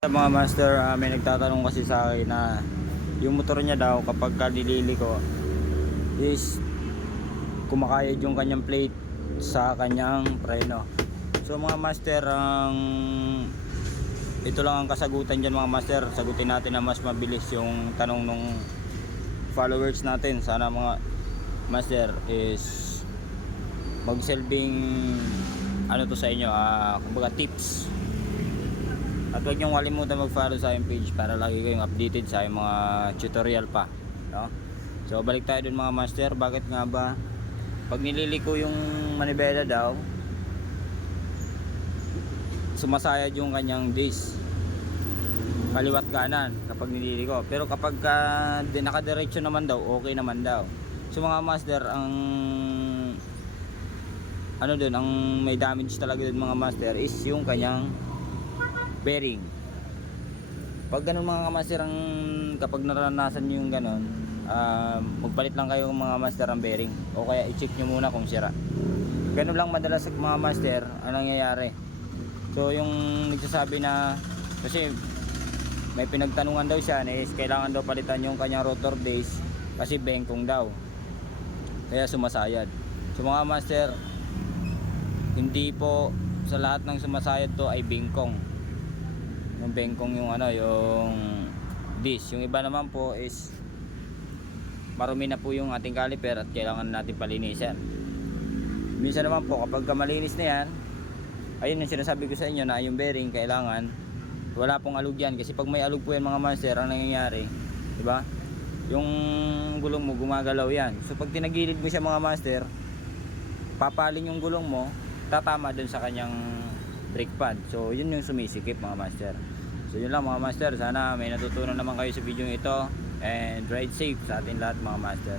Mga master, may nagtatanong kasi sa akin na yung motor niya daw kapag kalilili ko is kumakayod yung kanyang plate sa kanyang preno. So mga master, ito lang ang kasagutan dyan mga master. Sagutin natin na mas mabilis yung tanong nung followers natin. Sana mga master is magsilbing ano to sa inyo, kumbaga tips. At huwag niyong kalimutan mag-follow sa aking page para lagi kayong updated sa aking mga tutorial pa, no? So balik tayo dun mga master. Bakit nga ba pag nililiko yung manibela daw sumasayad yung kanyang disc kaliwat kanan kapag nililiko, pero kapag nakadiretso naman daw okay naman daw. So mga master, ang ano dun, ang may damage talaga dun mga master is yung kanyang bearing. Pag ganun mga master, kapag naranasan nyo yung ganun, magpalit lang kayo mga master ng bearing, o kaya i-check nyo muna kung sira. Ganun lang madalas mga master ang nangyayari. So yung nagsasabi na, kasi may pinagtanungan daw siya na is kailangan daw palitan yung kanyang rotor disc kasi bengkong daw, kaya sumasayad. So mga master, hindi po sa lahat ng sumasayad to ay bengkong. Yung bengkong yung yung disc. Yung iba naman po is marumi na po yung ating caliper at kailangan natin palinisan. Minsan naman po kapag malinis na yan, ayun yung sinasabi ko sa inyo na yung bearing kailangan wala pong alog yan, kasi pag may alog po yan mga master, ang nangyayari, diba, yung gulong mo gumagalaw yan. So pag tinagilid mo siya mga master, papalin yung gulong mo, tatama dun sa kanyang brake pad. So yun yung sumisikip mga master. So yun lang mga master, sana may natutunan naman kayo sa video ito, and ride safe sa atin lahat mga master.